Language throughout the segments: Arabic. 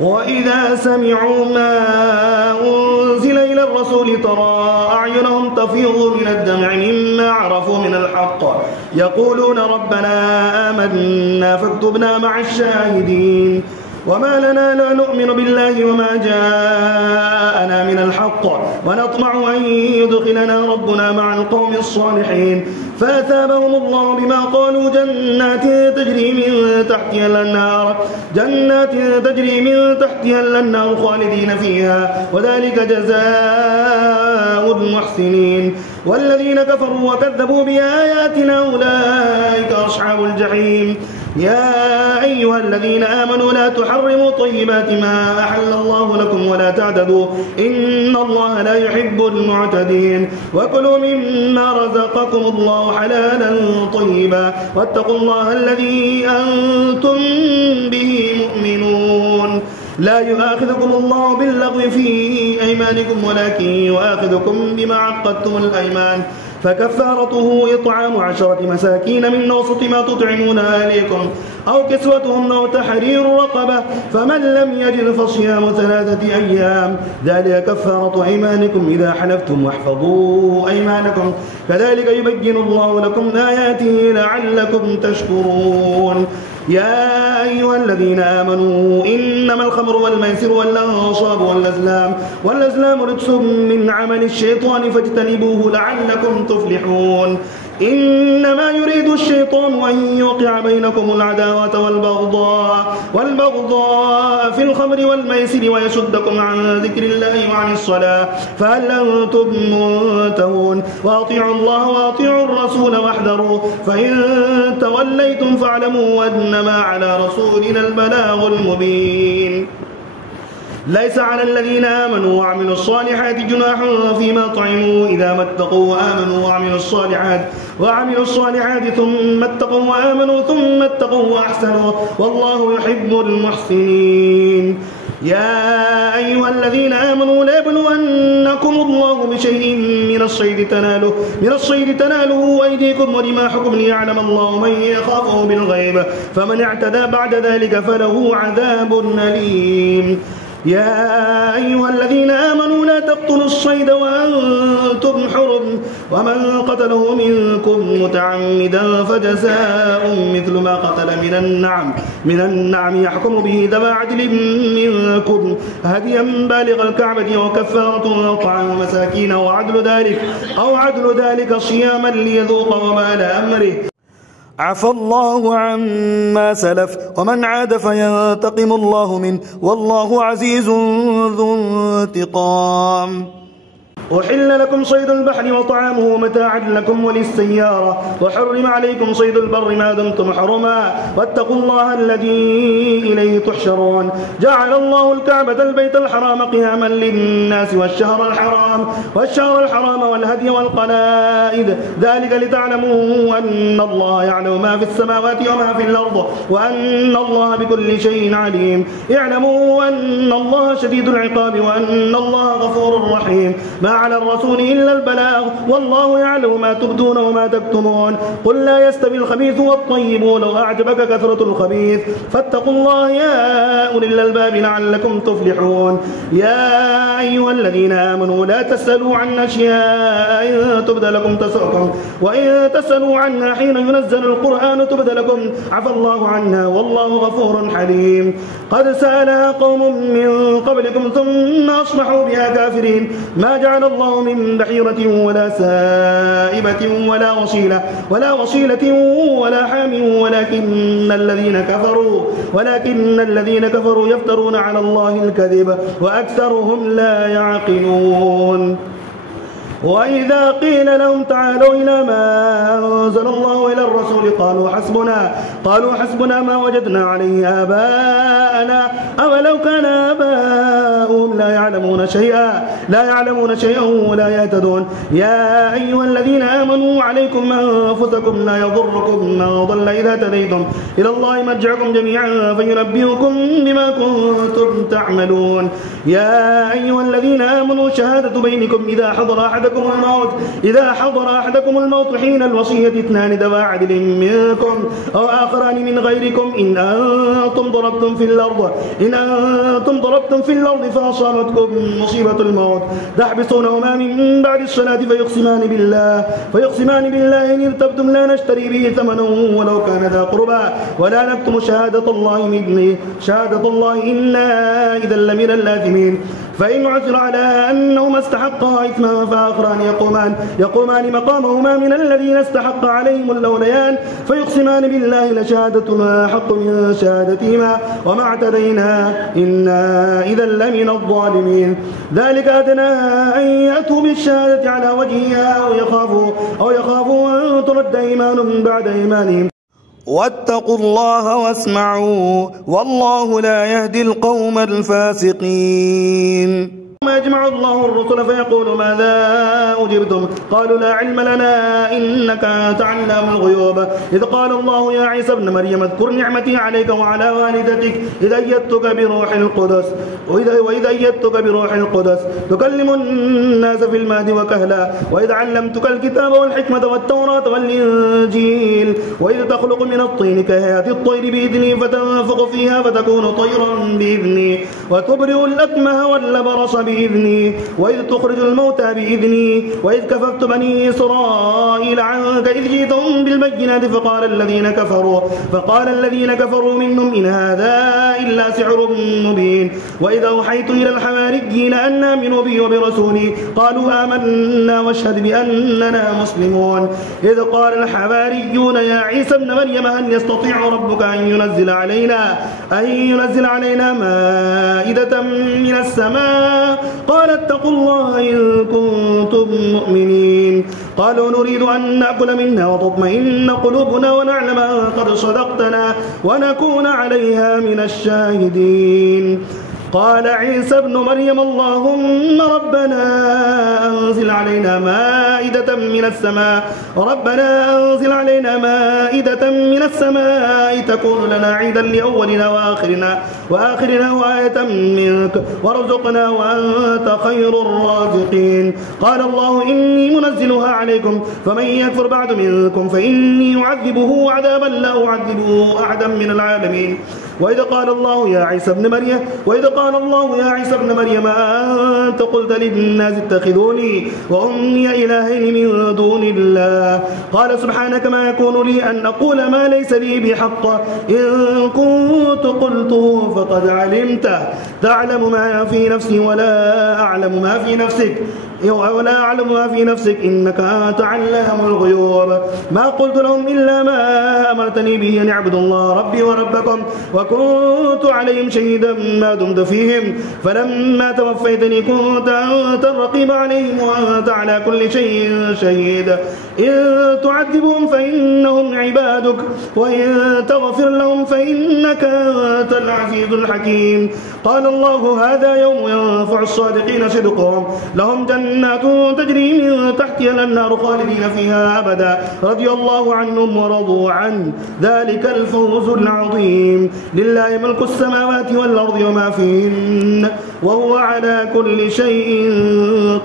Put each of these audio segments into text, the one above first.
وإذا سمعوا ما أنزل إلى الرسول ترى أعينهم تفيض من الدمع مما عرفوا من الحق يقولون ربنا آمنا فاكتبنا مع الشاهدين وما لنا لا نؤمن بالله وما جاءنا من الحق ونطمع أن يدخلنا ربنا مع القوم الصالحين فأثابهم الله بما قالوا جنات تجري من تحتها الأنهار خالدين فيها وذلك جزاء المحسنين والذين كفروا وكذبوا بآياتنا أولئك أصحاب الجحيم يا أيها الذين آمنوا لا تحرموا طيبات ما أحل الله لكم ولا تعتدوا إن الله لا يحب المعتدين وكلوا مما رزقكم الله حلالا طيبا واتقوا الله الذي أنتم به مؤمنون لا يؤاخذكم الله باللغو في أيمانكم ولكن يؤاخذكم بما عقدتم الأيمان فكفارته إطعام 10 مساكين من أوسط ما تطعمون أهليكم أو كسوتهم أو تحرير رقبة فمن لم يجد فصيام 3 أيام ذلك كفارة أيمانكم إذا حلفتم واحفظوا أيمانكم كذلك يبين الله لكم آياته لعلكم تشكرون يا أيها الذين آمنوا إنما الخمر والميسر والأنصاب والأزلام رجس من عمل الشيطان فاجتنبوه لعلكم تفلحون إنما يريد الشيطان أن يوقع بينكم العداوة والبغضاء في الخمر والميسر ويصدكم عن ذكر الله وعن الصلاة فهل أنتم منتهون وأطيعوا الله وأطيعوا الرسول واحذروا فإن توليتم فاعلموا أنما على رسولنا البلاغ المبين ليس على الذين آمنوا وعملوا الصالحات جناح فيما طعموا إذا ما اتقوا وآمنوا وعملوا الصالحات ثم اتقوا وآمنوا ثم اتقوا وأحسنوا والله يحب المحسنين يا أيها الذين آمنوا لا يبلونكم الله بشيء من الصيد تناله أيديكم ورماحكم ليعلم الله من يخافه بالغيب فمن اعتدى بعد ذلك فله عذاب أليم يا أيها الذين آمنوا لا تقتلوا الصيد وأنتم حرم ومن قتله منكم متعمدا فجزاء مثل ما قتل من النعم يحكم به ذوى عدل منكم هديا بالغ الكعبة وكفارة طعام مساكين أو عدل ذلك صياما ليذوق وبال أمره عفى الله عما سلف ومن عاد فينتقم الله منه والله عزيز ذو انتقام أحل لكم صيد البحر وطعامه متاعا لكم وللسيارة وحرم عليكم صيد البر ما دمتم حرما واتقوا الله الذي إليه تحشرون جعل الله الكعبة البيت الحرام قياما للناس والشهر الحرام والهدي والقلائد ذلك لتعلموا أن الله يعلم ما في السماوات وما في الأرض وأن الله بكل شيء عليم اعلموا أن الله شديد العقاب وأن الله غفور رحيم ما على الرسول إلا البلاغ والله يعلم ما تبدون وما تكتمون قل لا يستوي الخبيث والطيب لو أعجبك كثرة الخبيث فاتقوا الله يا أولي الألباب لعلكم تفلحون يا أيها الذين آمنوا لا تسألوا عن أشياء إن تبد لكم تسؤكم وإن تسألوا عنها حين ينزل القرآن تبد لكم عفى الله عنها والله غفور حليم قد سألها قوم من قبلكم ثم أصبحوا بها كافرين ما جعل الله من بحيرة ولا سائبة ولا وصيلة ولا حام ولكن الذين كفروا يفترون على الله الكذب وأكثرهم لا يعقلون وإذا قيل لهم تعالوا إلى ما أنزل الله إلى الرسول قالوا حسبنا ما وجدنا عليه آباءنا أولو كان آباؤهم لا لا يعلمون شيئا ولا يهتدون. يا أيها الذين آمنوا عليكم أنفسكم لا يضركم من ضل إذا هتديتم إلى الله مرجعكم جميعا فينبئكم بما كنتم تعملون. يا أيها الذين آمنوا شهادة بينكم إذا حضر أحدكم الموت حين الوصية 2 ذوى عدل منكم أو آخران من غيركم إن أنتم ضربتم في الأرض فأصابتكم مصيبة الموت تحبسونهما من بعد الصلاة فيقسمان بالله إن ارتبتم لا نشتري به ثمنا ولو كان ذا قربى ولا نكتم شهادة الله إنا إذا لمن الآثمين. فإن عثر على أنهما استحقا إثما فآخران يقومان مقامهما من الذين استحق عليهم الأوليان فيقسمان بالله لشهادتنا حق من شهادتهما وما اعتدينا إنا إذا لمن الظالمين. ذلك أدنى أن يأتوا بالشهادة على وجهها أو يخافوا أن ترد أيمان بعد أيمانهم واتقوا الله واسمعوا والله لا يهدي القوم الفاسقين. يجمع الله الرسل فيقول ماذا أجبتم قالوا لا علم لنا إنك أنت علام الغيوب. إذ قال الله يا عيسى ابن مريم اذكر نعمتي عليك وعلى والدتك إذ أيدتك بروح القدس تكلم الناس في المهد وكهلا وإذ علمتك الكتاب والحكمة والتوراة والإنجيل وإذ تخلق من الطين كهيئة الطير بإذني فتنفخ فيها فتكون طيرا بإذني وتبرئ الأكمه والأبرص بإذني وإذ تخرج الموتى بإذني وإذ كففت بني إسرائيل عنك إذ جئتهم بالبينات فقال الذين كفروا منهم إن هذا إلا سحر مبين. وإذ أوحيت إلى الحواريين أن آمنوا بي وبرسولي قالوا آمنا واشهد بأننا مسلمون. إذ قال الحواريون يا عيسى ابن مريم هل يستطيع ربك أن ينزل علينا مائدة من السماء قال اتقوا الله إن كنتم مؤمنين. قالوا نريد أن نأكل منها وتطمئن قلوبنا ونعلم أن قد صدقتنا ونكون عليها من الشاهدين. قال عيسى ابن مريم اللهم ربنا أنزل علينا مائدة من السماء تكون لنا عيدا لأولنا وآخرنا وآية منك وارزقنا وأنت خير الرازقين. قال الله إني منزلها عليكم فمن يكفر بعد منكم فإني أعذبه عذابا لا أعذبه أحدا من العالمين. وإذ قال الله يا عيسى ابن مريم أنت قلت للناس اتخذوني وأمي إلهين من دون الله قال سبحانك ما يكون لي أن أقول ما ليس لي بحق إن كنت قلته فقد علمته تعلم ما في نفسي ولا أعلم ما في نفسك إنك أنت علام الغيوب. ما قلت لهم إلا ما أمرتني به أن اعبدوا الله ربي وربكم وكنت عليهم شهيدا ما دمت فيهم فلما توفيتني كنت أنت الرقيب عليهم وأنت على كل شيء شهيد. إن تعذبهم فإنهم عبادك وإن تغفر لهم فإنك أنت العزيز الحكيم. قال الله هذا يوم ينفع الصادقين صدقهم لهم جنات تجري من تحتها الأنهار خالدين فيها أبدا رضي الله عنهم ورضوا عنه ذلك الفوز العظيم. لله ملك السماوات والأرض وما فيهن وهو على كل شيء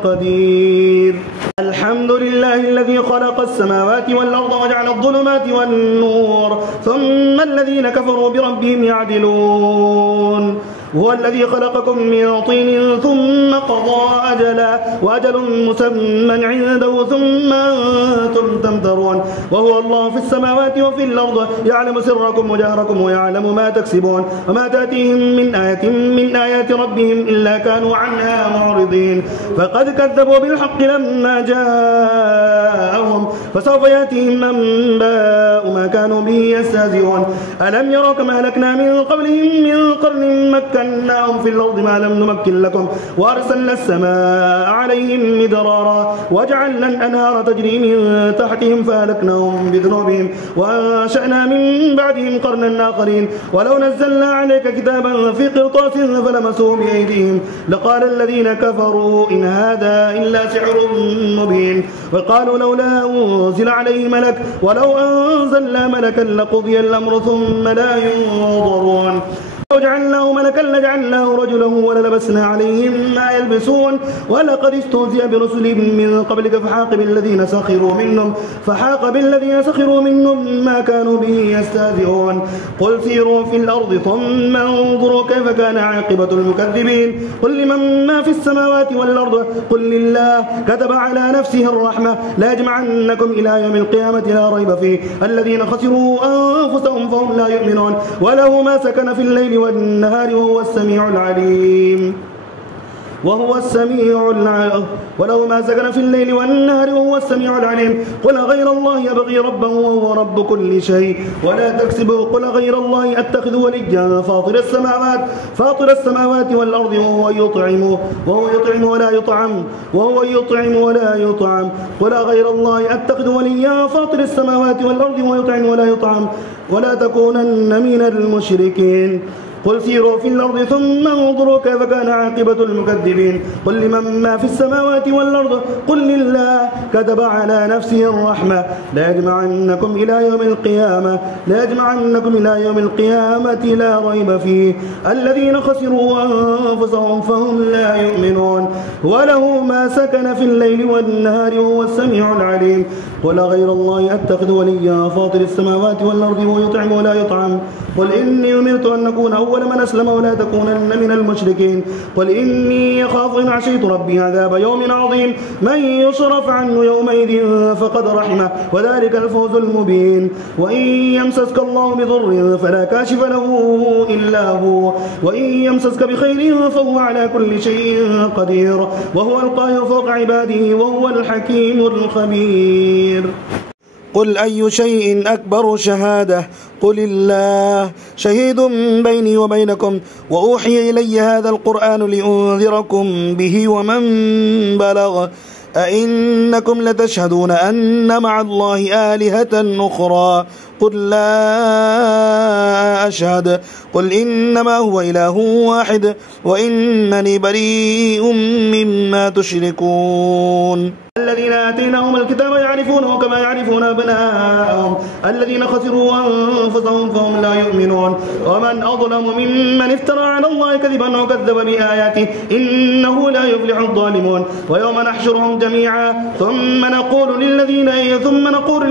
قدير. الحمد لله الذي خلق السماوات والأرض وجعل الظلمات والنور ثم الذين كفروا بربهم يعدلون. هو الذي خلقكم من طين ثم قضى أجلا وأجل مسمى عنده ثم أنتم تمترون. وهو الله في السماوات وفي الأرض يعلم سركم وجهركم ويعلم ما تكسبون وما تأتيهم من آية من آيات ربهم إلا كانوا عنها معرضين. فقد كذبوا بالحق لما جاءهم فسوف يأتيهم أنباء ما كانوا به يستهزئون. ألم يروا كما أهلكنا من قبلهم من قرن مكناهم في الأرض ما لم نمكن لكم وأرسلنا السماء عليهم مدرارا وجعلنا الأنهار تجري من تحتهم فأهلكناهم بذنوبهم وأنشأنا من بعدهم قرنا آخرين ولو نزلنا عليك كتابا في قرطاس فلمسوه بأيديهم لقال الذين كفروا إن هذا إلا سحر مبين وقالوا لولا أنزل عليه ملك ولو أنزلنا ملكا لقضي الأمر ثم لا ينظرون لو جعلناه ملكا لجعلناه رجلا وللبسنا عليهم ما يلبسون ولقد استهزئ برسل من قبلك فحاق بالذين سخروا منهم ما كانوا به يستهزئون قل سيروا في الأرض ثم انظروا كيف كان عاقبة المكذبين قل لمن ما في السماوات والأرض قل لله كتب على نفسه الرحمة لا يجمعنكم إلى يوم القيامة لا ريب فيه الذين خسروا أنفسهم فهم لا يؤمنون وله ما سكن في الليل والنهار وهو السميع العليم وله ما سكن في الليل والنهار وهو السميع العليم قل غير الله يبغي ربا وهو رب كل شيء ولا تكسب قل غير الله أتخذ وليا فاطر السماوات والأرض وهو يطعم ولا يطعم قل غير الله أتخذ وليا فاطر السماوات والأرض وهو يطعم ولا يطعم ولا تكونن من المشركين قل سيروا في الأرض ثم انظروا كيف كان عاقبة المكذبين قل لمن ما في السماوات والأرض قل لله كتب على نفسه الرحمة لا يجمعنكم إلى يوم القيامة لا ريب فيه الذين خسروا أنفسهم فهم لا يؤمنون وله ما سكن في الليل والنهار وهو السميع العليم قل غير الله أتخذ وليا فاطر السماوات والأرض وهو يطعم ولا يطعم قل إني أمرت أن أكون أول من أسلم ولا تكونن من المشركين قل إني أخاف إن عصيت ربي عذاب يوم عظيم من يصرف عنه يومئذ فقد رحمه وذلك الفوز المبين وإن يمسسك الله بضر فلا كاشف له إلا هو وإن يمسسك بخير فهو على كل شيء قدير وهو القاهر فوق عباده وهو الحكيم الخبير قل أي شيء أكبر شهادة قل الله شهيد بيني وبينكم وأوحي إلي هذا القرآن لأنذركم به ومن بلغ أئنكم لتشهدون أن مع الله آلهة أخرى قل لا أشهد قل إنما هو إله واحد وإنني بريء مما تشركون الذين آتيناهم الكتاب يعرفونه كما يعرفون أبناءهم الذين خسروا أنفسهم فهم لا يؤمنون ومن أظلم ممن افترى على الله كذبا أو كذب بآياته إنه لا يفلح الظالمون ويوم نحشرهم جميعا ثم نقول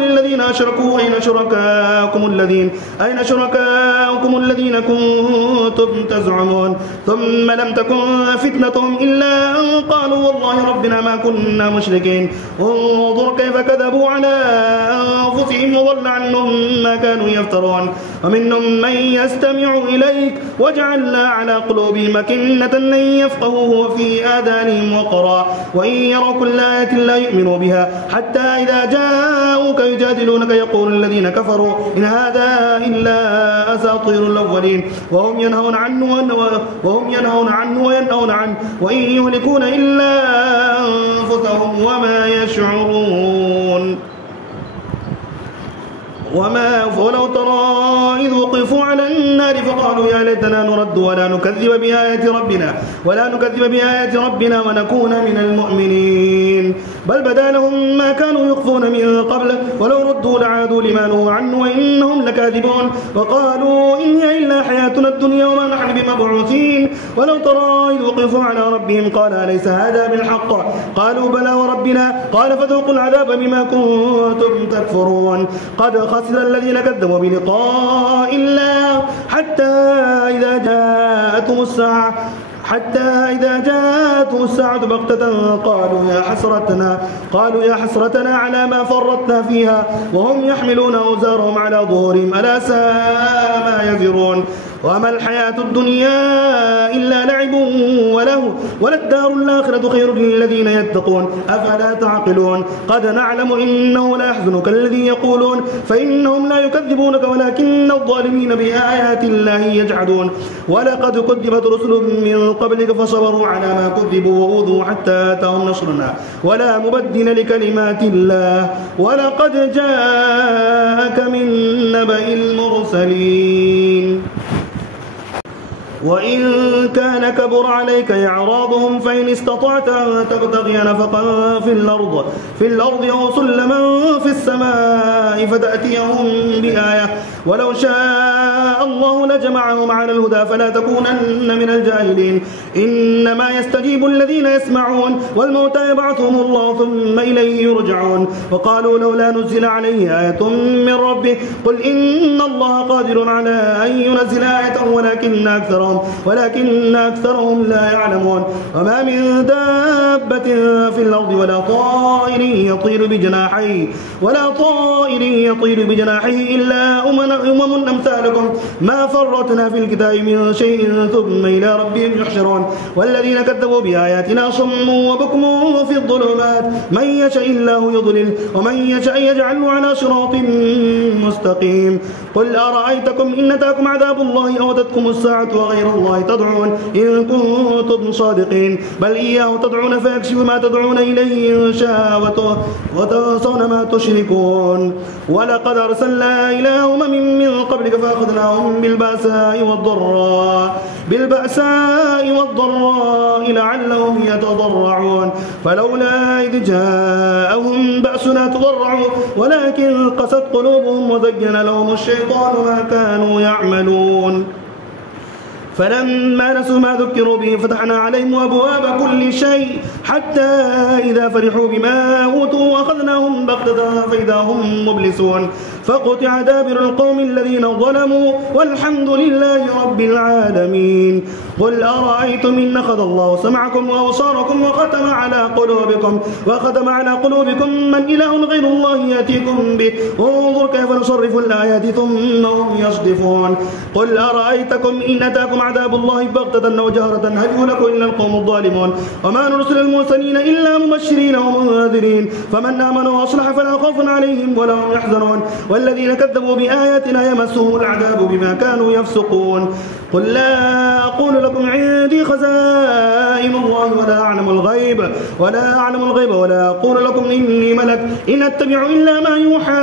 للذين أشركوا أين شركاؤكم الذين كنتم تزعمون ثم لم تكن فتنتهم إلا أن قالوا والله ربنا ما كنا مشركين انظر كيف كذبوا على أنفسهم وضل عنهم ما كانوا يفترون ومنهم من يستمع إليك وجعلنا على قلوبهم أكنة أن يفقهوه وفي آذانهم وقرا وإن يروا كل آية لا يؤمنوا بها حتى إذا جاءوك يجادلونك يقول الذين كفروا إن هذا إلا أساطير الأولين وهم ينهون عنه وينهون عنه وإن يهلكون إلا أنفسهم وما يشعرون ولو ترى إذ وقفوا على النار فقالوا يا ليتنا نرد ولا نكذب بآيات ربنا ونكون من المؤمنين بل بدا لهم ما كانوا يخفون من قبل ولو ردوا لعادوا لما نهوا عنه وإنهم لكاذبون وقالوا إن هي إلا حياتنا الدنيا وما نحن بمبعوثين ولو ترى إذ وقفوا على ربهم قال أليس هذا بالحق قالوا بلى وربنا قال فذوقوا العذاب بما كنتم تكفرون قد خسر الذين كذبوا بلقاء الله حتى إذا جاءتهم الساعة بغتة قالوا يا حسرتنا على ما فرطنا فيها وهم يحملون أوزارهم على ظهورهم ألا ساء ما يزرون وما الحياة الدنيا إلا لعب وله وللدار الآخرة خير للذين يتقون أفلا تعقلون قد نعلم إنه لا يحزنك الذي يقولون فإنهم لا يكذبونك ولكن الظالمين بآيات الله يجحدون ولقد كذبت رسل من قبلك فصبروا على ما كذبوا وأوذوا حتى أتاهم نصرنا ولا مبدل لكلمات الله ولقد جاءك من نبأ المرسلين وإن كان كبر عليك إعراضهم فإن استطعت أن تبتغي نفقا في الأرض أو سلما في السماء فتأتيهم بآية ولو شاء الله لجمعهم على الهدى فلا تكونن من الجاهلين إنما يستجيب الذين يسمعون والموتى يبعثهم الله ثم إليه يرجعون وقالوا لولا نزل عليه آية من ربه قل إن الله قادر على أن ينزل آية ولكن أكثرهم لا يعلمون وما من دابة في الأرض ولا طائر يطير بجناحيه إلا أمم أمثالكم ما فرطنا في الكتاب من شيء ثم إلى ربهم يحشرون والذين كذبوا بآياتنا صم وبكم في الظلمات من يشاء الله يضلل ومن يشاء يجعله على صراط مستقيم قل أرأيتكم إن أتاكم عذاب الله أو أتتكم الساعة وغير الله تدعون إن كنتم صادقين بل إياه تدعون فيكشف ما تدعون إليه إن شاء وتنسون ما تشركون ولقد أرسلنا إلى أمم من قبلك فأخذناهم بالبأساء والضراء لعلهم يتضرعون فلولا إذ جاءهم بأسنا تضرعوا ولكن قست قلوبهم وزين لهم الشيطان ما كانوا يعملون فلما نسوا ما ذكروا به فتحنا عليهم أبواب كل شيء حتى إذا فرحوا بما أوتوا أخذناهم بغتة فإذا هم مبلسون فقطع دابر القوم الذين ظلموا والحمد لله رب العالمين قل أرأيتم إن أخذ الله سمعكم وأبصاركم وختم على قلوبكم من إله غير الله يأتيكم به انظر كيف نصرف الآيات ثم هم يصدفون قل أرأيتكم إن أتاكم عذاب الله بغتة أو جهرة هل يهلك إلا القوم الظالمون وما نرسل المرسلين إلا مبشرين ومنذرين فمن آمن وأصلح فلا خوف عليهم ولا هم يحزنون والذين كذبوا بآياتنا يمسهم العذاب بما كانوا يفسقون قل لا أقول لكم عندي خزائن الله ولا أعلم الغيب ولا أقول لكم إني ملك إن أتبع إلا ما يوحى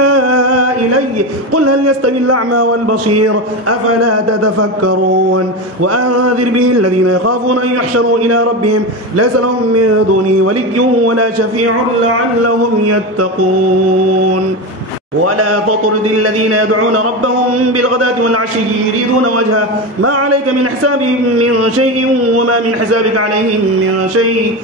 إلي قل هل يستوي الأعمى والبصير أفلا تتفكرون وأنذر به الذين يخافون أن يحشروا إلى ربهم ليس لهم من دونه ولي ولا شفيع لعلهم يتقون ولا تطرد الذين يدعون ربهم بالغداة والعشي يريدون وجهه ما عليك من حسابهم من شيء وما من حسابك عليهم من شيء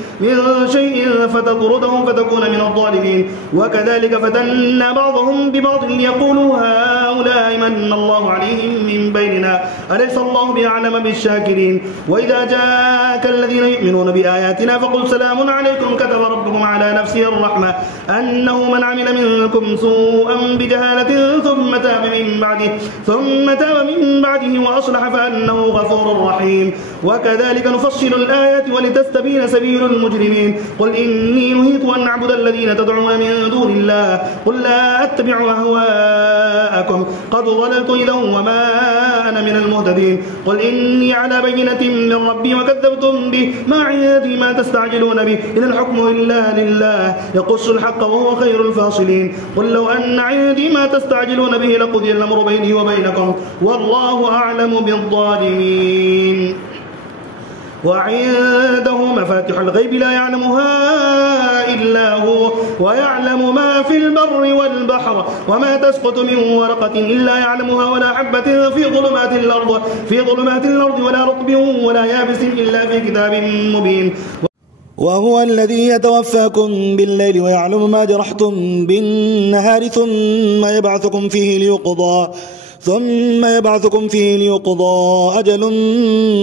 فتطردهم فتكون من الظالمين وكذلك فتنا بعضهم ببعض ليقولوا هؤلاء من الله عليهم من بيننا أليس الله بأعلم بالشاكرين وإذا جاءك الذين يؤمنون بآياتنا فقل سلام عليكم كتب ربكم على نفسه الرحمة أنه من عمل منكم سوءا بجهالة ثم تاب من بعده وأصلح فأنه غفور رحيم وكذلك نفصل الآيات ولتستبين سبيل المجرمين قل إني نهيت أن أعبد الذين تدعون من دون الله قل لا أتبع أهواءكم قد ضللت إذا وما أنا من المهتدين قل إني على بينة من ربي وكذبتم به ما عندي ما تستعجلون به إن الحكم إلا لله يقص الحق وهو خير الفاصلين قل لو أن عندي ما تستعجلون به لقضي الأمر بيني وبينكم والله أعلم بالظالمين وعنده مفاتح الغيب لا يعلمها إلا هو ويعلم ما في البر والبحر وما تسقط من ورقة إلا يعلمها ولا حبة في ظلمات الأرض ولا رطب ولا يابس إلا في كتاب مبين وهو الذي يتوفاكم بالليل ويعلم ما جرحتم بالنهار ثم يبعثكم فيه ليقضى أجل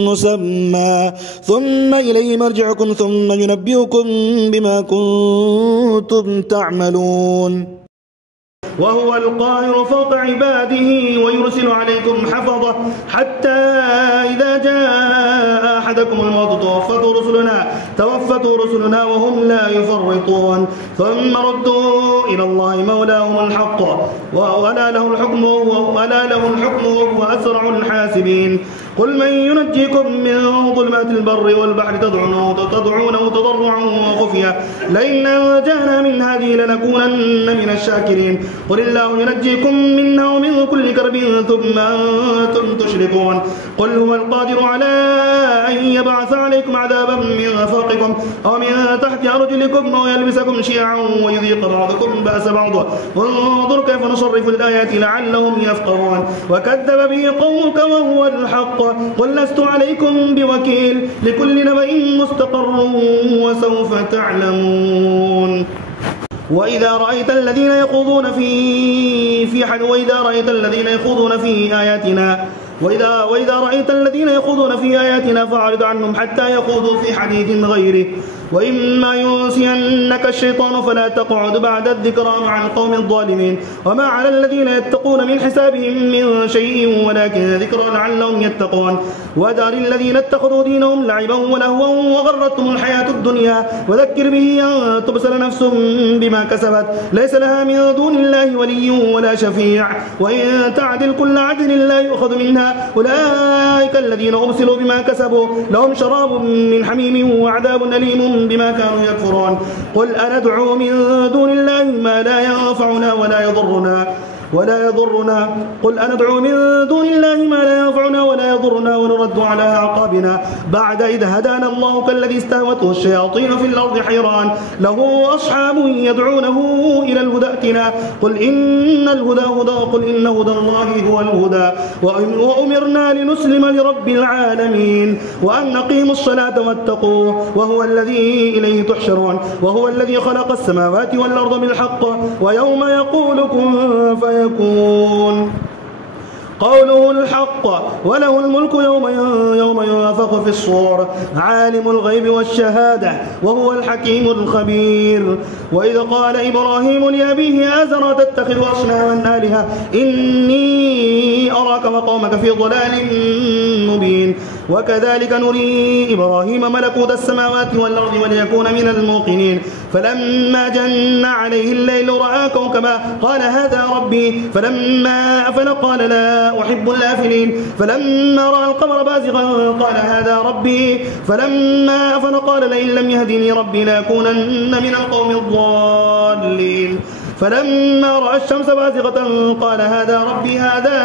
مسمى ثم إليه مرجعكم ثم ينبئكم بما كنتم تعملون وهو القاهر فوق عباده ويرسل عليكم حفظة حتى إذا جاء أحدكم الموت توفته رسلنا وهم لا يفرطون ثم ردوا إلى الله مولاهم الحق ولا له الحكم وهو أسرع الحاسبين قل من ينجيكم من ظلمات البر والبحر تدعونه تضرعا وخفيا لئن أنجانا من هذه لنكونن من الشاكرين قل الله ينجيكم منها ومن كل كرب ثم أنتم تشركون قل هو القادر على أن يبعث عليكم عذابا من فوقكم أو من تحت أرجلكم ويلبسكم شيعا ويذيق بعضكم بأس بعض انظر كيف نصرف الآيات لعلهم يفقهون وكذب به قومك وهو الحق قل لست عليكم بوكيل لكل نبأ مستقر وسوف تعلمون وإذا رأيت الذين يخوضون في آياتنا فأعرض عنهم حتى يخوضوا في حديث غيره وإما ينسينك الشيطان فلا تقعد بعد الذكرى مع القوم الظالمين وما على الذين يتقون من حسابهم من شيء ولكن ذكرى لعلهم يتقون ودار الذين اتخذوا دينهم لعبا ولهوا وغرتهم الحياة الدنيا وذكر به أن تبصر نفس بما كسبت ليس لها من دون الله ولي ولا شفيع وإن تعدل كل عدل لا يؤخذ منها أولئك الذين أبصروا بما كسبوا لهم شراب من حميم وعذاب أليم بما كانوا يكفرون قل أندعو من دون الله ما لا ينفعنا ولا يضرنا قل أندعو من دون الله ما لا ينفعنا ولا يضرنا ونرد على أعقابنا بعد إذ هدانا الله كالذي استهوته الشياطين في الأرض حيران له أصحاب يدعونه إلى الهدى ائتنا قل إن هدى الله هو الهدى وأمرنا لنسلم لرب العالمين وأن نقيموا الصلاة واتقوه وهو الذي إليه تحشرون وهو الذي خلق السماوات والأرض بالحق ويوم يقول كن فيكون قوله الحق وله الملك يوم ينفخ في الصور عالم الغيب والشهادة وهو الحكيم الخبير وإذ قال إبراهيم لأبيه آزر تتخذ أصناما آلهة إني أراك وقومك في ضلال مبين وكذلك نري إبراهيم ملكوت السماوات والأرض وليكون من الموقنين فلما جن عليه الليل رأى كوكبا قال هذا ربي فلما أفل قال لا أحب الآفلين فلما رأى القمر بازغا قال هذا ربي فلما أفل قال لئن لم يهدني ربي لأكونن من القوم الضالين فلما رأى الشمس بازغة قال هذا ربي هذا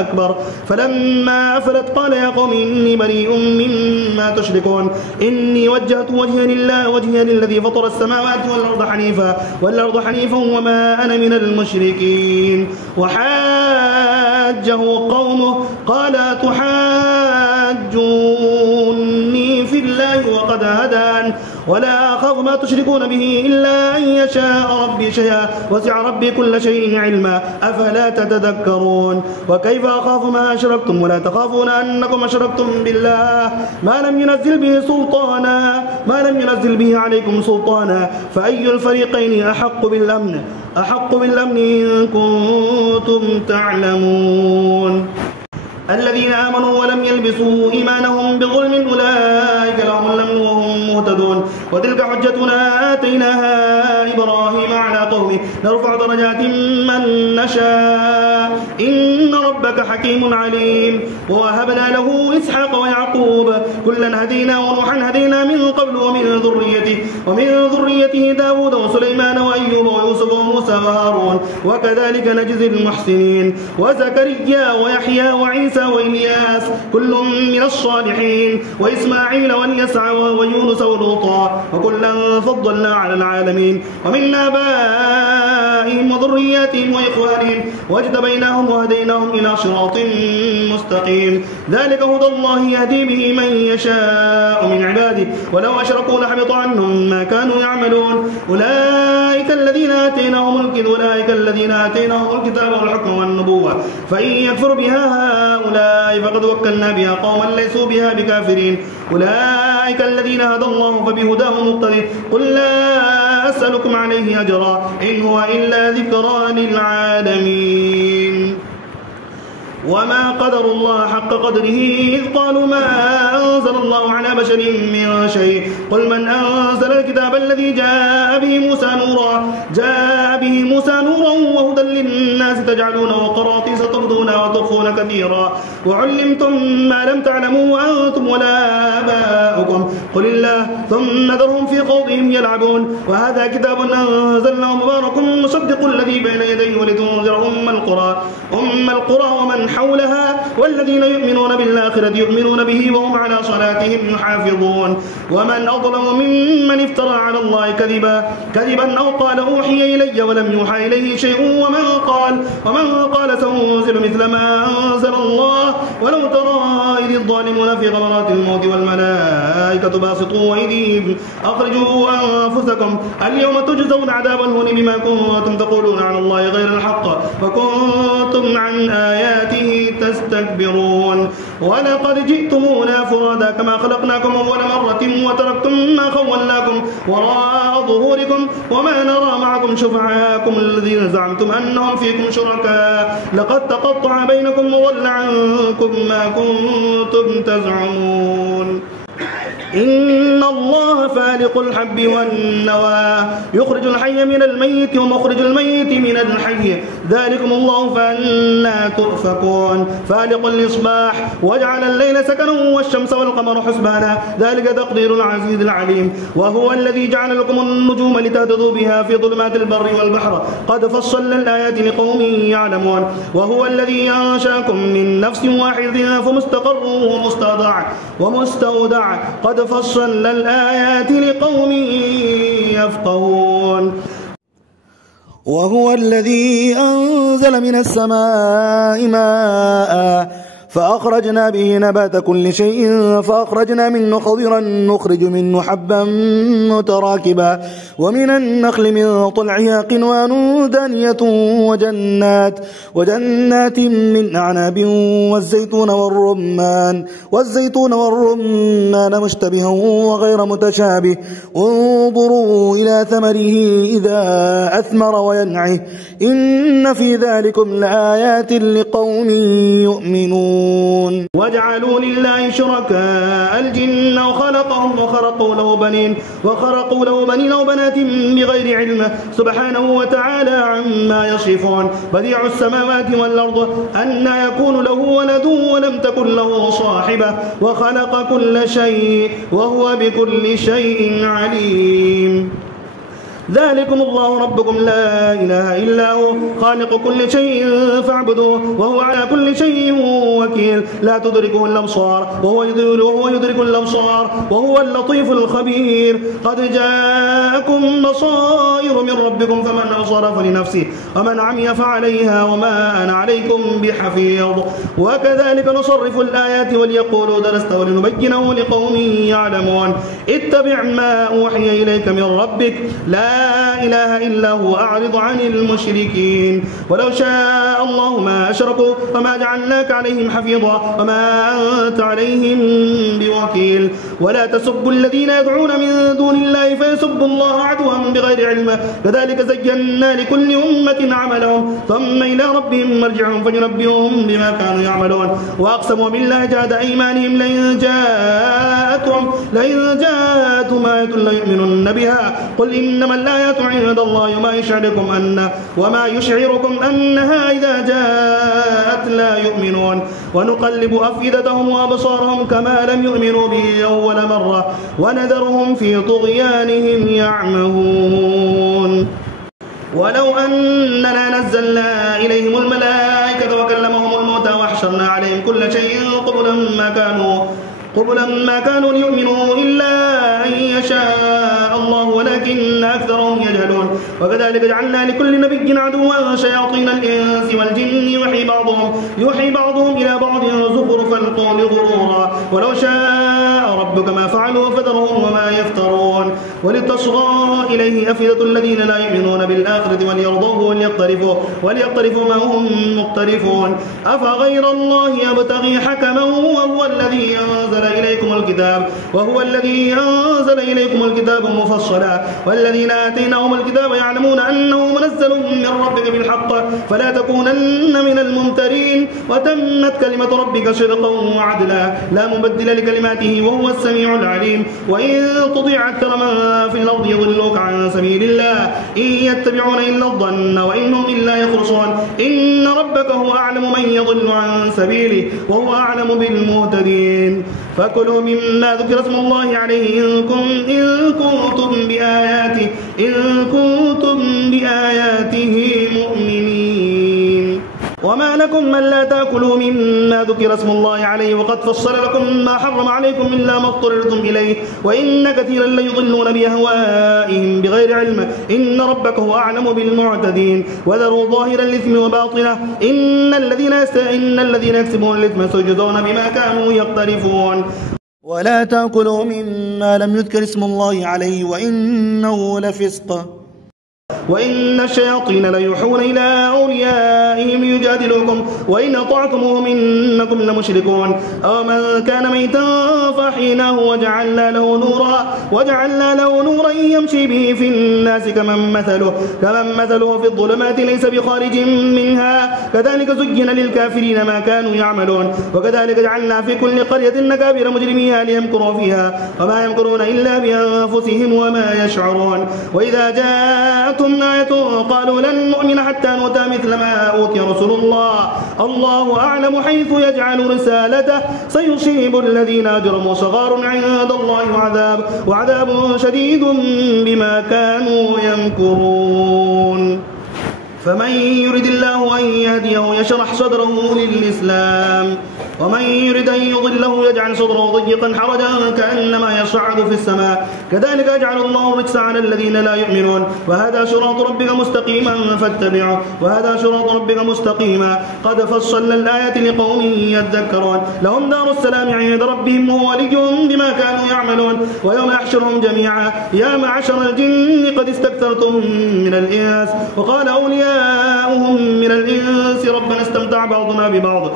أكبر فلما أفلت قال يا قوم إني بريء مما تشركون إني وجهت وجهي للذي فطر السماوات والأرض حنيفا وما أنا من المشركين وحاجه قومه قال تحاجوني في الله وقد هدان ولا أخاف ما تشركون به إلا أن يشاء ربي شيئا وسع ربي كل شيء علما أفلا تتذكرون وكيف أخاف ما أشركتم ولا تخافون أنكم أشركتم بالله ما لم ينزل به عليكم سلطانا فأي الفريقين أحق بالأمن إن كنتم تعلمون الذين آمنوا ولم يلبسوا إيمانهم بظلم أولئك لهم الأمن وهم مهتدون وتلك حجتنا آتيناها إبراهيم على قومه نرفع درجات من نشاء إن ربك حكيم عليم ووهبنا له إسحاق ويعقوب كلا هدينا ونوحا هدينا من قبل ومن ذريته داود وسليمان وأيوب ويوسف وموسى وهارون وكذلك نجزي المحسنين وزكريا ويحيى وعيسى وإلياس كل من الصالحين وإسماعيل واليسع ويونس ولوطا وكلا فضلنا على العالمين ومن آبائهم وذرياتهم وإخوانهم واجتبيناهم وهديناهم إلى صراط مستقيم ذلك هدى الله يهدي به من يشاء من عباده ولو أشركوا لحبط عنهم ما كانوا يعملون أولئك الذين آتيناهم الكتاب والحكم والنبوة فإن يكفر بها هؤلاء فقد وكلنا بها قوما ليسوا بها بكافرين أولئك الذين هدى الله فبهداه مقتدي قل لا أسألكم عليه أجرا إن هو إلا ذكرى للعالمين وما قدروا الله حق قدره إذ قالوا ما أنزل الله على بشر من شيء قل من أنزل الكتاب الذي جاء به موسى نورا وهدى للناس تجعلونه قراطيس تبدونها وتخفون كثيرا وعلمتم ما لم تعلموا أنتم ولا آباؤكم قل الله ثم ذرهم في خوضهم يلعبون وهذا كتاب أنزلناه مبارك مصدق الذي بين يديه ولتنذر أم القرى ومن حولها والذين يؤمنون بالآخرة يؤمنون به وهم على صلاتهم يحافظون ومن أظلم ممن افترى على الله كذبا أو قال أوحي إلي ولم يوحى إليه شيء ومن قال سأنزل مثل ما أنزل الله ولو ترى إذ الظالمون في غمرات الموت والملائكة باسطوا أيديهم أخرجوا أنفسكم اليوم تجزون عذاب الهون بما كنتم تقولون على الله غير الحق وكنتم عن آياته تستكبرون ولقد جئتمونا فرادا كما خلقناكم أول مرة وتركتم ما خولناكم وراء ظهوركم وما نرى معكم شفعاءكم الذين زعمتم أنهم فيكم شركاء لقد تقطع بينكم وضل عنكم ما كنتم تزعمون إن الله فالق الحب والنوى يخرج الحي من الميت ومخرج الميت من الحي ذلكم الله فأنا تؤفكون فالق الإصباح وجعل الليل سكنا والشمس والقمر حسبانا ذلك تقدير العزيز العليم وهو الذي جعل لكم النجوم لتهتدوا بها في ظلمات البر والبحر قد فصلنا الآيات لقوم يعلمون وهو الذي أنشأكم من نفس واحدة فمستقر ومستودع قد فصلنا الآيات لقوم يفقهون وهو الذي أنزل من السماء ماء فأخرجنا به نبات كل شيء فأخرجنا منه خضرا نخرج منه حبا متراكبا ومن النخل من طلعها قنوان دانية وجنات من أعناب والزيتون والرمان مشتبها وغير متشابه انظروا إلى ثمره إذا أثمر وينعه إن في ذلكم لآيات لقوم يؤمنون وجعلوا لله شركاء الجن وخلقهم وخرقوا له بنين وبنات بغير علم سبحانه وتعالى عما يصفون بديع السماوات والأرض أنى يكون له ولد ولم تكن له صاحبة وخلق كل شيء وهو بكل شيء عليم ذلكم الله ربكم لا إله إلا هو خالق كل شيء فاعبدوه وهو على كل شيء وكيل لا تدركه الأبصار وهو يدرك الأبصار وهو اللطيف الخبير قد جاءكم بصائر من ربكم فمن أبصر فلنفسه ومن عمي فعليها وما أنا عليكم بحفيظ وكذلك نصرف الآيات وليقولوا درست ولنبينه لقوم يعلمون اتبع ما أوحي إليك من ربك لا إله إلا هو أعرض عن المشركين ولو شاء الله ما أشركوا وما جعلناك عليهم حفيظا وما أنت عليهم بوكيل ولا تسبوا الذين يدعون من دون الله فيسبوا الله عدوا بغير علم كذلك زينا لكل أمة عملهم ثم إلى ربهم مرجعهم فينبئهم بما كانوا يعملون وأقسموا بالله جهد أيمانهم لئن جاءتهم آية ليؤمنن بها قل إنما الآيات عند الله وما يشعركم أنها إذا جاءت لا يؤمنون ونقلب أفئدتهم وأبصارهم كما لم يؤمنوا به أول مرة ونذرهم في طغيانهم يعمهون ولو أننا نزلنا إليهم الملائكة وكلمهم الموتى وحشرنا عليهم كل شيء قبلا ما كانوا ليؤمنوا إلا أن يشاء الله ولكن أكثرهم يجهلون وكذلك جعلنا لكل نبي عدوا شياطين الإنس والجن يوحي بعضهم إلى بعض زخرف القول غرورا ولو شاء ربك ما فعلوا فذرهم وما يفترون ولتصغى إليه أفئدة الذين لا يؤمنون بالآخرة وليرضوه وليقترفوا ما هم مقترفون أفغير الله يبتغي حكما وهو الذي أنزل إليكم الكتاب مفصلا والذين آتيناهم الكتاب يعلمون أنه منزل من ربك بالحق فلا تكونن من الممترين وتمت كلمة ربك صدقا وعدلا لا مبدل لكلماته وهو السميع العليم وإن تطيع أكثر من في الأرض يضلوك عن سبيل الله إن يتبعون إلا الظن وإن هم إلا يخرصون إن ربك هو أعلم من يضل عن سبيله وهو أعلم بالمهتدين فكلوا مما ذكر اسم الله عليه إن كنتم بآياته مؤمنين وما لكم من لا تأكلوا مما ذكر اسم الله عليه وقد فصل لكم ما حرم عليكم إلا ما اضطررتم إليه وإن كثيرا ليضلون بأهوائهم بغير علم إن ربك هو أعلم بالمعتدين وذروا ظاهر الإثم وباطنه إن الذين يكسبون الإثم سيجزون بما كانوا يقترفون ولا تأكلوا مما لم يذكر اسم الله عليه وإنه لفسق وإن الشياطين ليوحون إلى أوليائهم ليجادلوكم وإن أطعتموهم إنكم لمشركون أو من كان ميتا فأحييناه وجعلنا له نورا يمشي به في الناس كمن مثله في الظلمات ليس بخارج منها كذلك زين للكافرين ما كانوا يعملون وكذلك جعلنا في كل قرية نكابر مجرميها ليمكروا فيها وما يمكرون إلا بأنفسهم وما يشعرون وإذا جاءتهم آية قالوا لن نؤمن حتى نؤتى مثل ما أوتي رسل الله أعلم حيث يجعل رسالته سيصيب الذين أجرموا صغار عند الله وعذاب شديد بما كانوا يمكرون فمن يرد الله أن يهديه يشرح صدره للإسلام ومن يرد أن يضله يجعل صدره ضيقا حرجا كأنما يصعد في السماء كذلك يجعل الله الرجس على الذين لا يؤمنون وهذا صراط ربك مستقيما فاتبعه وهذا صراط ربك مستقيما قد فصلنا الآيات لقوم يذكرون لهم دار السلام عند ربهم وهو وليهم بما كانوا يعملون ويوم يحشرهم جميعا يا معشر الجن قد استكثرتم من الإنس وقال أولياؤهم من الإنس ربنا استمتع بعضنا ببعض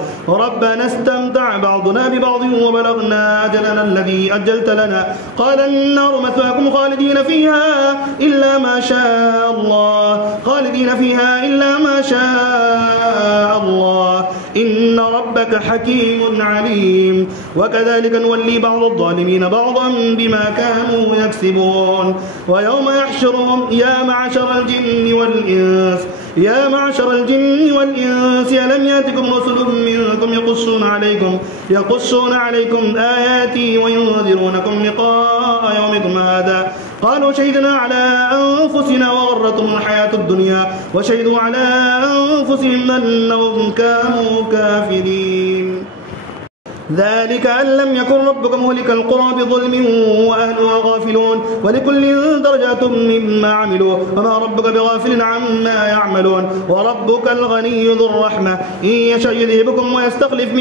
وبلغنا أجلنا الذي أجلت لنا قال النار مثواكم خالدين فيها إلا ما شاء الله إن ربك حكيم عليم وكذلك نولي بعض الظالمين بعضا بما كانوا يكسبون ويوم يحشرهم يا معشر الجن والإنس ألم يأتكم رسل منكم يقصون عليكم آياتي وينذرونكم لقاء يومكم هذا قالوا شهدنا على أنفسنا وغرتهم الحياة الدنيا وشهدوا على أنفسهم أنهم كانوا كافرين ذلك أن لم يكن ربك مهلك القرى بظلم وأهلها غافلون ولكل درجات مما عملوا وما ربك بغافل عما يعملون وربك الغني ذو الرحمة إن يشاء يذهبكم ويستخلف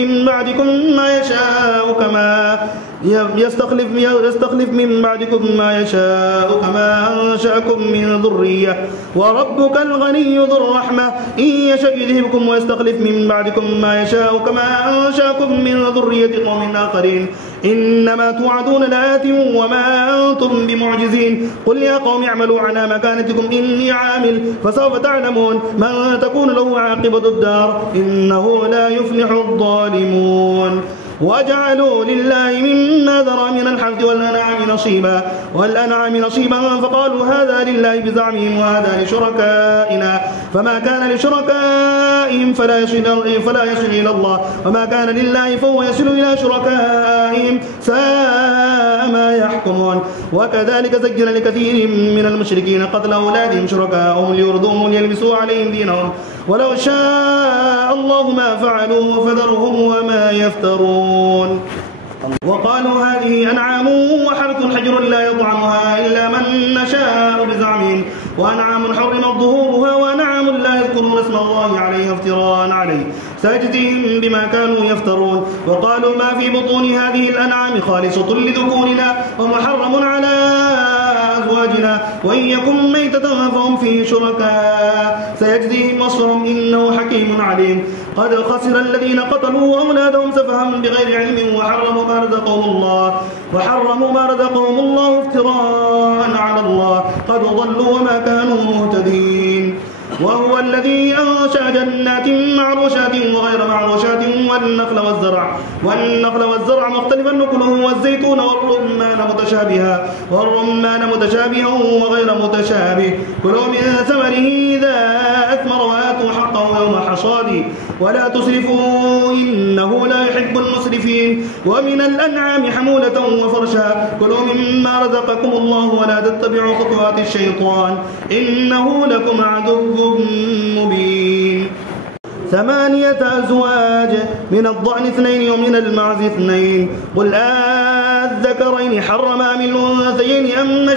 من بعدكم ما يشاء كما أنشأكم من ذرية وربك الغني ذو الرحمة إن يشاء يذهبكم ويستخلف من بعدكم ما يشاء كما أنشأكم من ذرية قوم آخرين إنما توعدون لآت وما أنتم بمعجزين قل يا قوم اعملوا على مكانتكم إني عامل فسوف تعلمون من تكون له عاقبة الدار إنه لا يفلح الظالمون وجعلوا لله مما ذرى من الحرث والأنعام نصيبا فقالوا هذا لله بزعمهم وهذا لشركائنا فما كان لشركائهم فلا يصل إلى الله وما كان لله فهو يصل إلى شركائهم ساء ما يحكمون وكذلك زين لكثير من المشركين قتل أولادهم شركاءهم ليرضوهم ليلبسوا عليهم دينهم ولو شاء الله ما فعلوا فذرهم وما يفترون وقالوا هذه أنعام وحرث حجر لا يطعمها إلا من نشاء بزعمهم وأنعام حرمت ظهورها وأنعام لا يذكرون يذكرون اسم الله عليه افتراء عليه سيجزيهم بما كانوا يفترون. وقالوا ما في بطون هذه الأنعام خالصة لذكورنا ومحرم على أزواجنا وإن يكن ميتة فهم فيه شركاء سيجزيهم وصفهم إنه حكيم عليم. قد خسر الذين قتلوا أولادهم سفها بغير علم وحرموا ما رزقهم الله افتراء على الله قد ضلوا وما كانوا مهتدين. وهو الذي أنشأ جنات معروشات وغير معروشات والنخل والزرع مختلفا نكله والزيتون والرمان متشابها وغير متشابه كلوا من ثمره إذا أثمر وآتوا حقه يوم حصاده ولا تسرفوا إنه لا يحب المسرفين. ومن الأنعام حمولة وفرشا كلوا مما رزقكم الله ولا تتبعوا خطوات الشيطان إنه لكم عدو مبين. 8 أزواج من الضأن 2 ومن المعز 2 قل الذكرين حرم أم الأنثيين أما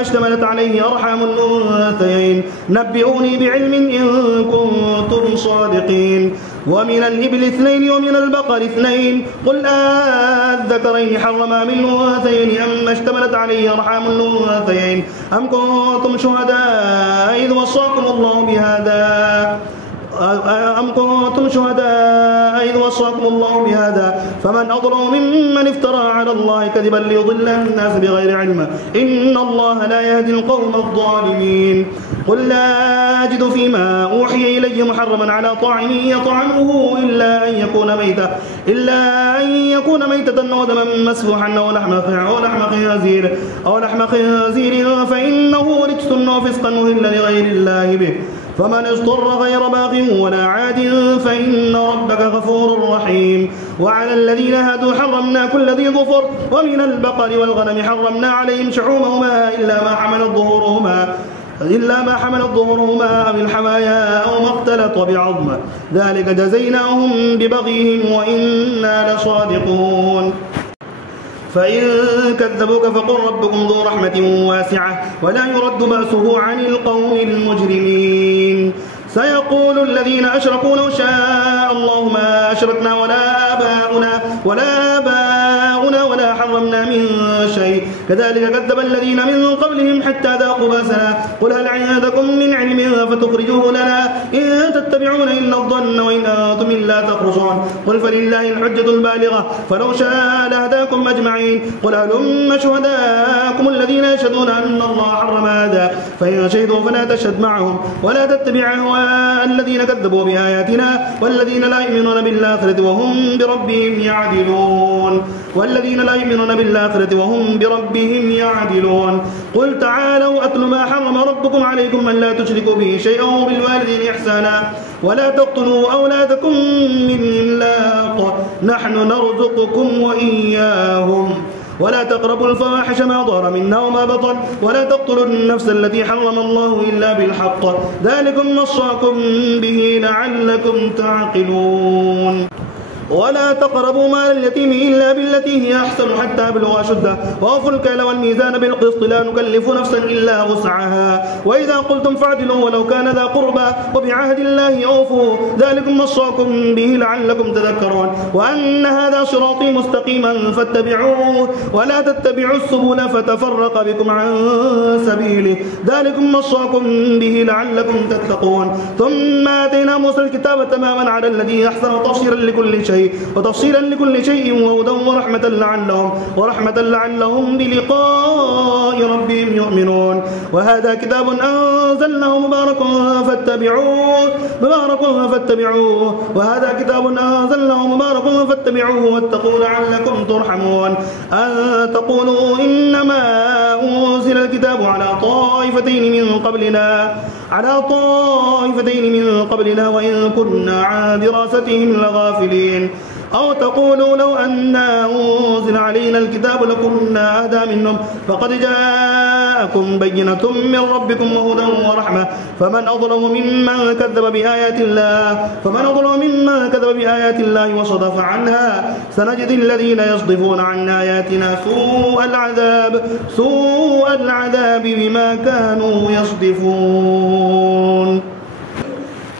اشتملت عليه أرحام الأنثيين نبئوني بعلم إن كنتم صادقين. ومن الإبل 2 ومن البقر 2 قل الذكرين حرم أم الأنثيين أما اشتملت عليه أرحام الأنثيين أم كنتم شهداء إذ وصاكم الله بهذا فمن أظلم ممن افترى على الله كذبا ليضل الناس بغير علم إن الله لا يهدي القوم الظالمين. قل لا أجد فيما أوحي إلي محرما على طاعم يطعمه إلا أن يكون ميتة أو دما مسفوحا أو لحم خنزير فإنه رجس وفسقا أهل لغير الله به فمن اضطر غير باغ ولا عاد فإن ربك غفور رحيم. وعلى الذين هادوا حرمنا كل ذي ظفر ومن البقر والغنم حرمنا عليهم شحومهما إلا ما حملت ظهورهما أو الحوايا أو ما اختلط بعظم ذلك جزيناهم ببغيهم وإنا لصادقون. فإن كذبوك فقل ربكم ذو رحمة واسعة ولا يرد بأسه عن القوم المجرمين. سيقول الذين أشركوا لو شاء الله ما أشركنا ولا آباؤنا ولا حرمنا من شيء كذلك كذب الذين من قبلهم حتى ذاقوا بأسنا قل هل عندكم من علم فتخرجوه لنا إن تتبعون إلا الظن وإن أنتم إلا تخرصون قل فلله الحجة البالغة فلو شاء لهداكم أجمعين قل هلم شهداءكم الذين يشهدون أن الله حرم هذا فإن شهدوا فلا تشهد معهم ولا تتبع أهواء الذين كذبوا بآياتنا والذين لا يؤمنون بالآخرة وهم بربهم يعدلون قل تعالوا أتل ما حرم ربكم عليكم أن لا تشركوا به شيئا وبالوالدين إحسانا ولا تقتلوا أولادكم من إملاق نحن نرزقكم وإياهم ولا تقربوا الفواحش ما ظهر منها وما بطن ولا تقتلوا النفس التي حرم الله إلا بالحق ذلكم وصاكم به لعلكم تعقلون. ولا تقربوا مال اليتيم إلا بالتي هي أحسن حتى يبلغ أشده وأوفوا الكيل والميزان بالقسط لا نكلف نفسا إلا وسعها وإذا قلتم فاعدلوا ولو كان ذا قربى وبعهد الله أوفوا ذلكم وصاكم به لعلكم تذكرون. وأن هذا صراطي مستقيما فاتبعوه ولا تتبعوا السبل فتفرق بكم عن سبيله ذلكم وصاكم به لعلكم تتقون. ثم آتينا موسى الكتاب تماما على الذي أحسن وتفصيلا لكل شيء وهدى ورحمة لعلهم بلقاء ربهم يؤمنون. وهذا كتاب أنزلناه مبارك فاتبعوه واتقوا لعلكم ترحمون. أن تقولوا إنما أنزل الكتاب على طائفتين من قبلنا وإن كنا عن دراستهم لغافلين. أو تقولوا لو أنا أنزل علينا الكتاب لكنا أهدى منهم فقد جاءكم بينة من ربكم وهدى ورحمة فمن أظلم ممن كذب بآيات الله وصدف عنها سنجزي الذين يصدفون عن آياتنا سوء العذاب بما كانوا يصدفون.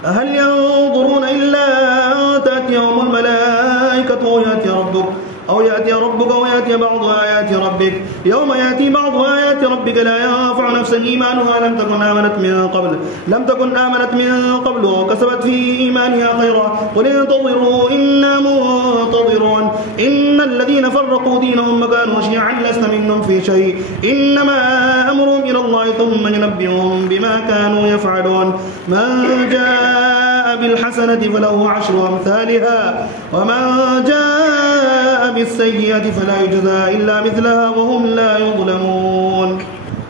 هل ينظرون إلا أن تأتيهم الملائكة أو يأتي ربك أو يأتي بعض آيات ربك. يوم يأتي بعض آيات ربك لا ينفع نفسا إيمانها لم تكن آمنت من قبل وكسبت في إيمانها خيرا. قل انتظروا إنا منتظرون. إن الذين فرقوا دينهم وكانوا شيعا لست منهم في شيء إنما أمرهم إلى الله ثم ينبئهم بما كانوا يفعلون. من جاء بالحسنة فله 10 أمثالها ومن جاء بالسيئة فلا يجزى إلا مثلها وهم لا يظلمون.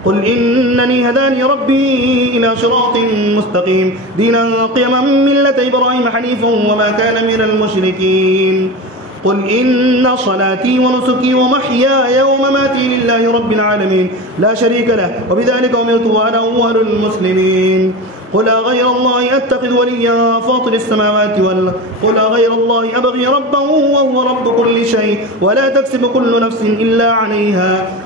قل إنني هداني ربي إلى صراط مستقيم دينا قيما ملة إبراهيم حنيفا وما كان من المشركين. قل إن صلاتي ونسكي ومحياي ومماتي لله رب العالمين لا شريك له وبذلك أمرت وأنا أول المسلمين. قل أغير الله أتخذ وليا فاطر السماوات والأرض قل أغير الله أبغي ربا وهو رب كل شيء ولا تكسب كل نفس إلا عليها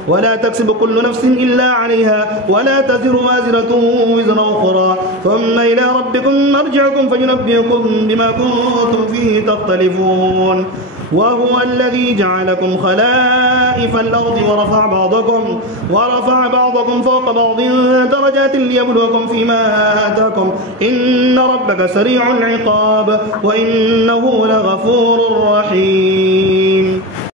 ولا تزر وازرة وزر أخرى ثم إلى ربكم مرجعكم فينبئكم بما كنتم فيه تختلفون. وهو الذي جعلكم خلائف الأرض ورفع بعضكم فوق بعض درجات ليبلوكم فيما آتاكم إن ربك سريع العقاب وإنه لغفور رحيم.